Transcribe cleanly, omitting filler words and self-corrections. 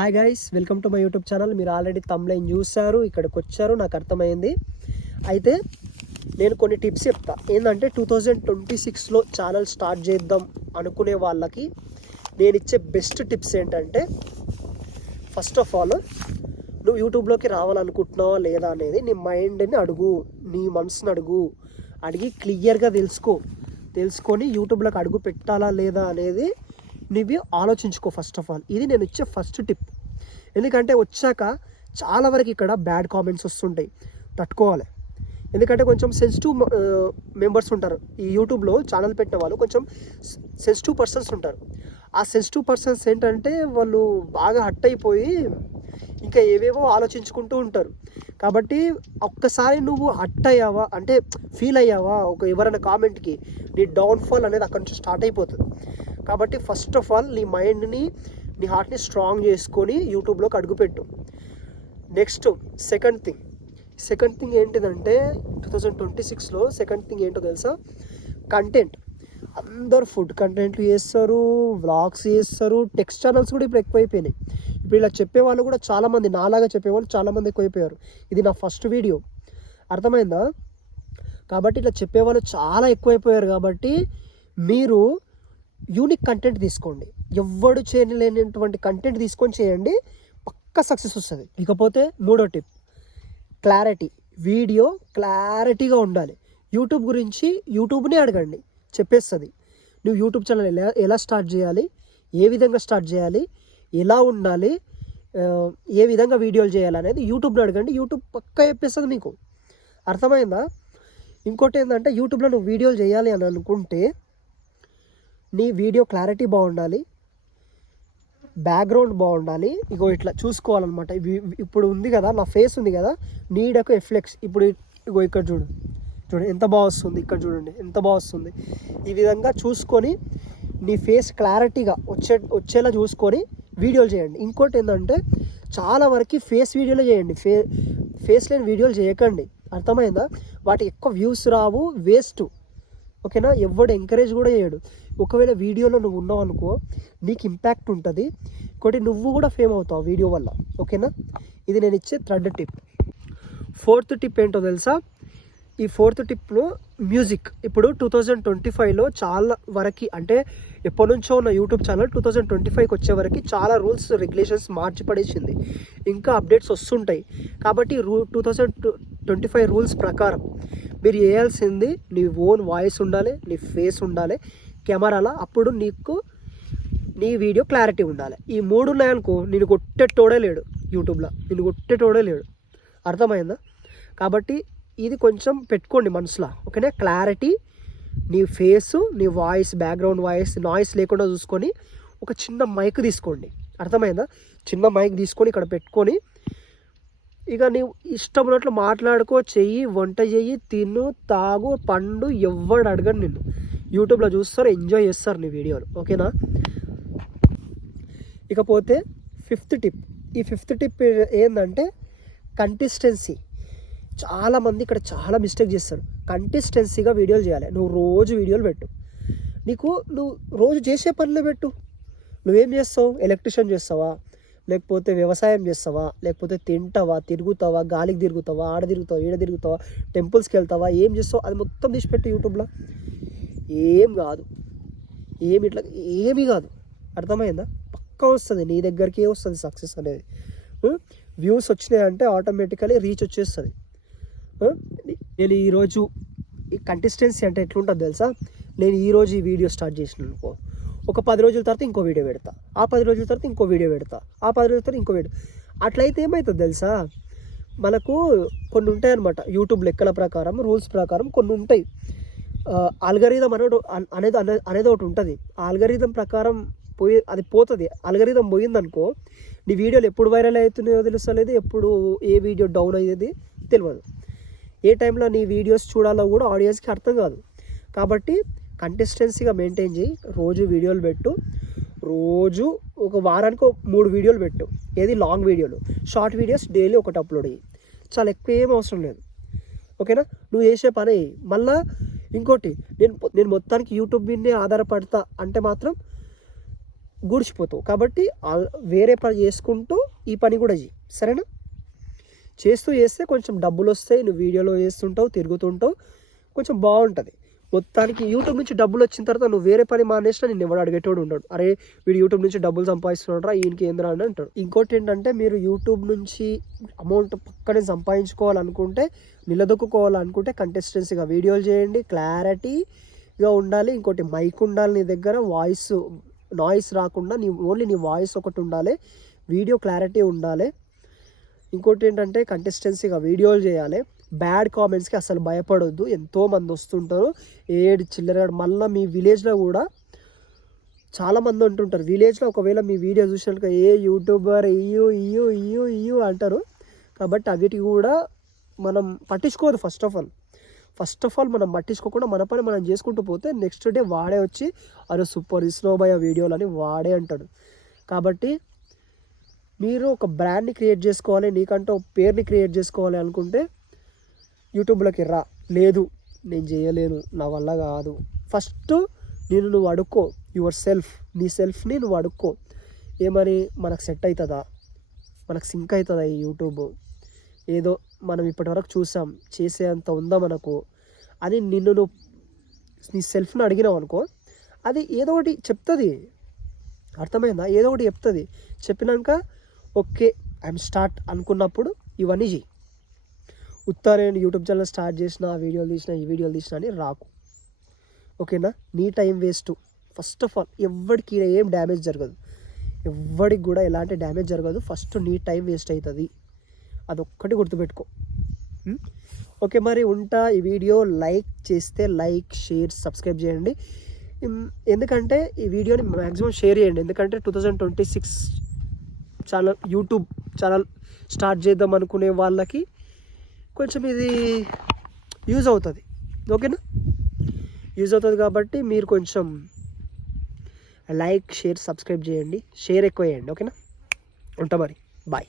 Hi guys, welcome to my YouTube channel. మీరు already తమ్లైన్ చూసారు, ఇక్కడికి వచ్చారు, నాకు అర్థమైంది. అయితే నేను కొన్ని టిప్స్ చెప్తా. ఏంటంటే 2026లో ఛానల్ స్టార్ట్ చేద్దాం అనుకునే వాళ్ళకి నేను ఇచ్చే బెస్ట్ టిప్స్ ఏంటంటే, ఫస్ట్ ఆఫ్ ఆల్ నువ్వు యూట్యూబ్లోకి రావాలనుకుంటున్నావా లేదా అనేది నీ మైండ్ని అడుగు, నీ మనసుని అడిగి క్లియర్గా తెలుసుకొని యూట్యూబ్లోకి అడుగు పెట్టాలా లేదా అనేది నువ్వు ఆలోచించుకో. ఫస్ట్ ఆఫ్ ఆల్ ఇది నేను ఇచ్చే ఫస్ట్ టిప్. ఎందుకంటే వచ్చాక చాలా వరకు ఇక్కడ బ్యాడ్ కామెంట్స్ వస్తుంటాయి, తట్టుకోవాలి. ఎందుకంటే కొంచెం సెన్సిటివ్ మెంబర్స్ ఉంటారు ఈ యూట్యూబ్లో. ఛానల్ పెట్టిన వాళ్ళు కొంచెం సెన్సిటివ్ పర్సన్స్ ఉంటారు. ఆ సెన్సిటివ్ పర్సన్స్ ఏంటంటే వాళ్ళు బాగా హట్ అయిపోయి ఇంకా ఏవేవో ఆలోచించుకుంటూ ఉంటారు. కాబట్టి ఒక్కసారి నువ్వు హట్ అయ్యావా అంటే ఫీల్ అయ్యావా ఎవరైనా కామెంట్కి, నీ డౌన్ఫాల్ అనేది అక్కడి నుంచి స్టార్ట్ అయిపోతుంది. కాబట్టి ఫస్ట్ ఆఫ్ ఆల్ నీ మైండ్ని, నీ హార్ట్ని స్ట్రాంగ్ చేసుకొని యూట్యూబ్లోకి అడుగుపెట్టు. నెక్స్ట్ సెకండ్ థింగ్ ఏంటిదంటే 2026లో సెకండ్ థింగ్ ఏంటో తెలుసా? కంటెంట్. అందరు ఫుడ్ కంటెంట్లు చేస్తారు, వ్లాగ్స్ చేస్తారు, టెక్స్ట్ ఛానల్స్ కూడా ఇప్పుడు ఎక్కువైపోయినాయి. ఇప్పుడు ఇలా చెప్పేవాళ్ళు కూడా చాలామంది, నాలాగా చెప్పేవాళ్ళు చాలామంది ఎక్కువైపోయారు. ఇది నా ఫస్ట్ వీడియో, అర్థమైందా? కాబట్టి ఇట్లా చెప్పేవాళ్ళు చాలా ఎక్కువైపోయారు. కాబట్టి మీరు యూనిక్ కంటెంట్ తీసుకోండి, ఎవ్వడు చేయలేనటువంటి కంటెంట్ తీసుకొని చేయండి, పక్కా సక్సెస్ వస్తుంది. ఇకపోతే మూడో టిప్, క్లారిటీ. వీడియో క్లారిటీగా ఉండాలి. యూట్యూబ్ గురించి యూట్యూబ్ని అడగండి, చెప్పేస్తుంది. నువ్వు యూట్యూబ్ ఛానల్ ఎలా స్టార్ట్ చేయాలి, ఏ విధంగా స్టార్ట్ చేయాలి, ఎలా ఉండాలి, ఏ విధంగా వీడియోలు చేయాలి అనేది యూట్యూబ్ని అడగండి. యూట్యూబ్ పక్కా చెప్పేస్తుంది మీకు, అర్థమైందా? ఇంకోటి ఏంటంటే, యూట్యూబ్లో నువ్వు వీడియోలు చేయాలి అని అనుకుంటే నీ వీడియో క్లారిటీ బాగుండాలి, బ్యాక్గ్రౌండ్ బాగుండాలి. ఇగో ఇట్లా చూసుకోవాలన్నమాట. ఇప్పుడు ఉంది కదా, నా ఫేస్ ఉంది కదా, నీడకు ఎఫ్లెక్స్. ఇప్పుడు ఇగో ఇక్కడ చూడండి ఎంత బాగా వస్తుంది, ఇక్కడ చూడండి ఎంత బాగా వస్తుంది. ఈ విధంగా చూసుకొని నీ ఫేస్ క్లారిటీగా వచ్చేలా చూసుకొని వీడియోలు చేయండి. ఇంకోటి ఏంటంటే, చాలా వరకు ఫేస్ వీడియోలు చేయండి, ఫేస్ లేని వీడియోలు చేయకండి, అర్థమైందా? వాటి ఎక్కువ వ్యూస్ రావు, వేస్ట్. ఓకేనా? ఎవడు ఎంకరేజ్ కూడా చేయడు. ఒకవేళ వీడియోలో నువ్వు ఉన్నావు అనుకో, నీకు ఇంపాక్ట్ ఉంటుంది, ఇంకోటి నువ్వు కూడా ఫేమ్ అవుతావు వీడియో వల్ల. ఓకేనా? ఇది నేను ఇచ్చే థర్డ్ టిప్. ఫోర్త్ టిప్ ఏంటో తెలుసా? ఈ ఫోర్త్ టిప్లో మ్యూజిక్. ఇప్పుడు 2025లో చాలా వరకు, అంటే ఎప్పటి నుంచో ఉన్న యూట్యూబ్ ఛానల్ 2025కి వచ్చే వరకు చాలా రూల్స్ రెగ్యులేషన్స్ మార్చి పడేసింది, ఇంకా అప్డేట్స్ వస్తుంటాయి. కాబట్టి 2025 రూల్స్ ప్రకారం మీరు చేయాల్సింది, నీ ఓన్ వాయిస్ ఉండాలి, నీ ఫేస్ ఉండాలి కెమెరాలో, అప్పుడు నీకు నీ వీడియో క్లారిటీ ఉండాలి. ఈ మూడు ఉన్నాయనుకో, నేను కొట్టేటోడే లేడు యూట్యూబ్లో, అర్థమైందా? కాబట్టి ఇది కొంచెం పెట్టుకోండి మనసులో, ఓకేనా? క్లారిటీ, నీ ఫేసు, నీ వాయిస్, బ్యాక్గ్రౌండ్ వాయిస్, నాయిస్ లేకుండా చూసుకొని ఒక చిన్న మైక్ తీసుకోండి, అర్థమైందా? చిన్న మైక్ తీసుకొని ఇక్కడ పెట్టుకొని ఇక నీవు ఇష్టం ఉన్నట్లు మాట్లాడుకో, చెయ్యి, వంట చెయ్యి, తిను, తాగు, పండు, ఎవ్వడు అడగండి నిన్ను. యూట్యూబ్లో చూస్తారు, ఎంజాయ్ చేస్తారు నీ వీడియోలు, ఓకేనా? ఇకపోతే ఫిఫ్త్ టిప్ ఏంటంటే కన్సిస్టెన్సీ. చాలామంది ఇక్కడ చాలా మిస్టేక్ చేస్తారు. కన్సిస్టెన్సీగా వీడియోలు చేయాలి. నువ్వు రోజు వీడియోలు పెట్టు, నువ్వు రోజు చేసే పనులు పెట్టు. నువ్వేం చేస్తావు? ఎలక్ట్రిషియన్ చేస్తావా, లేకపోతే వ్యవసాయం చేస్తావా, లేకపోతే తింటావా, తిరుగుతావా, గాలికి తిరుగుతావా, ఆడ తిరుగుతావా, ఈడ తిరుగుతావా, టెంపుల్స్కి వెళ్తావా, ఏం చేస్తావు అది మొత్తం తీసిపెట్టు యూట్యూబ్లో. ఏమీ కాదు, అర్థమైందా? పక్కా వస్తుంది, నీ దగ్గరికే వస్తుంది సక్సెస్ అనేది. వ్యూస్ వచ్చినాయంటే ఆటోమేటికలీ రీచ్ వచ్చేస్తుంది. నేను ఈరోజు ఈ కన్సిస్టెన్సీ అంటే ఎట్లుంటుంది తెలుసా? నేను ఈరోజు ఈ వీడియో స్టార్ట్ చేసిన అనుకో, ఒక 10 రోజుల తర్వాత ఇంకో వీడియో పెడతా, ఆ 10 రోజుల తర్వాత ఇంకో వీడియో పెడతా, ఆ 10 రోజుల తర్వాత ఇంకో వీడియో. అట్లయితే ఏమవుతుంది తెలుసా? మనకు కొన్ని ఉంటాయి అన్నమాట, యూట్యూబ్ లెక్కల ప్రకారం, రూల్స్ ప్రకారం కొన్ని ఉంటాయి. ఆల్గరిథం అనేది ఒకటి ఉంటుంది. ఆల్గరిథం ప్రకారం అది పోతుంది. ఆల్గరిథం పోయిందనుకో, నీ వీడియోలు ఎప్పుడు వైరల్ అవుతున్నాయో తెలుస్తలేదు, ఎప్పుడు ఏ వీడియో డౌన్ అయ్యేది తెలియదు, ఏ టైంలో నీ వీడియోస్ చూడాలో కూడా ఆడియన్స్కి అర్థం కాదు. కాబట్టి కన్సిస్టెన్సీగా మెయింటైన్ చేయి, రోజు వీడియోలు పెట్టు. రోజు ఒక వారానికి 3 వీడియోలు పెట్టు. ఏది లాంగ్ వీడియోలు, షార్ట్ వీడియోస్ డైలీ ఒకటి అప్లోడ్ అయ్యి, చాలా ఎక్కువ ఏం అవసరం లేదు, ఓకేనా? నువ్వు చేసే పని. మళ్ళీ ఇంకోటి, నేను మొత్తానికి యూట్యూబ్ మీదనే ఆధారపడతా అంటే మాత్రం గూడ్చిపోతావు. కాబట్టి వేరే పని చేసుకుంటూ ఈ పని కూడా చెయ్యి, సరేనా? చేస్తే కొంచెం డబ్బులు వస్తాయి, నువ్వు వీడియోలో చేస్తుంటావు, తిరుగుతుంటావు, కొంచెం బాగుంటుంది. మొత్తానికి యూట్యూబ్ నుంచి డబ్బులు వచ్చిన తర్వాత నువ్వు వేరే పని మానేసినా నేను ఎవడు అడిగేటోడు ఉండడు. అరే వీడు యూట్యూబ్ నుంచి డబ్బులు సంపాదిస్తున్నాడు, ఈయనకి ఏంద్రా అని అంటాడు. ఇంకోటి ఏంటంటే, మీరు యూట్యూబ్ నుంచి అమౌంట్ పక్కనే సంపాదించుకోవాలనుకుంటే, నిలదొక్కుకోవాలనుకుంటే కంటెస్టెన్సీగా వీడియోలు చేయండి, క్లారిటీగా ఉండాలి. ఇంకోటి మైక్ ఉండాలి నీ దగ్గర, నాయిస్ రాకుండా ఓన్లీ నీ వాయిస్ ఒకటి ఉండాలి, వీడియో క్లారిటీ ఉండాలి. ఇంకోటి ఏంటంటే కంటెస్టెన్సీగా వీడియోలు చేయాలి. బ్యాడ్ కామెంట్స్కి అసలు భయపడొద్దు, ఎంతోమంది వస్తుంటారు ఏడు చిల్లరగాడు. మళ్ళీ మీ విలేజ్లో కూడా చాలామంది ఉంటుంటారు. విలేజ్లో ఒకవేళ మీ వీడియో చూసినట్టుగా ఏ యూట్యూబర్ ఇయ్యూ అంటారు. కాబట్టి అవిటి కూడా మనం పట్టించుకోవద్దు. ఫస్ట్ ఆఫ్ ఆల్ మనం పట్టించుకోకుండా మన పని మనం చేసుకుంటూ పోతే నెక్స్ట్ డే వాడే వచ్చి అరే సూపర్ ఇస్నోబయ వీడియోలు అని వాడే అంటాడు. కాబట్టి మీరు ఒక బ్రాండ్ని క్రియేట్ చేసుకోవాలి, నీకంటే ఒక పేరుని క్రియేట్ చేసుకోవాలి అనుకుంటే యూట్యూబ్లోకి రా. లేదు నేను చేయలేను, నా వల్ల కాదు, ఫస్ట్ నువ్వు అడుక్కో నీ సెల్ఫ్ని నువ్వు అడుక్కో. ఏమని, మనకు సెట్ అవుతుందా, మనకు సింక్ అవుతుందా ఈ యూట్యూబ్, ఏదో మనం ఇప్పటివరకు చూసాం చేసేంత ఉందా మనకు అని నువ్వు నీ సెల్ఫ్ని అడిగినావు అనుకో, అది ఏదో ఒకటి చెప్తుంది. అర్థమైందా? ఏదో ఒకటి చెప్తుంది. చెప్పినాక ఓకే ఐఎమ్ స్టార్ట్ అనుకున్నప్పుడు ఇవన్నీ చెయ్యి. నేను యూట్యూబ్ ఛానల్ స్టార్ట్ చేసిన, వీడియోలు తీసిన అని రాకు. ఓకేనా? నీ time waste. First of all ఎవరికి ఏం డ్యామేజ్ జరగదు, ఎవరికి కూడా ఎలాంటి డ్యామేజ్ జరగదు. ఫస్ట్ నీ టైం వేస్ట్ అవుతుంది, అదొక్కటి గుర్తుపెట్టుకో. ఓకే మరి ఉంటా. ఈ వీడియో లైక్ చేస్తే లైక్, షేర్, సబ్స్క్రైబ్ చేయండి. ఎందుకంటే ఈ వీడియోని మ్యాక్సిమం షేర్ చేయండి. ఎందుకంటే 2026 యూట్యూబ్ ఛానల్ స్టార్ట్ చేద్దాం అనుకునే వాళ్ళకి కొంచెం ఇది యూజ్ అవుతుంది. ఓకేనా? యూజ్ అవుతుంది కాబట్టి మీరు కొంచెం లైక్, షేర్, సబ్స్క్రైబ్ చేయండి. షేర్ ఎక్కువ చేయండి. ఓకేనా? ఉంటా మరి, బాయ్.